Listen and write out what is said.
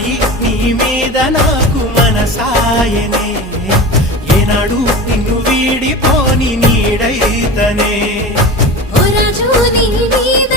రాయి నీ మీద నాకు మనసాయనే ఏనాడు నిన్ను వీడిపోని నీడైతనే ఓ రాజు నీ మీద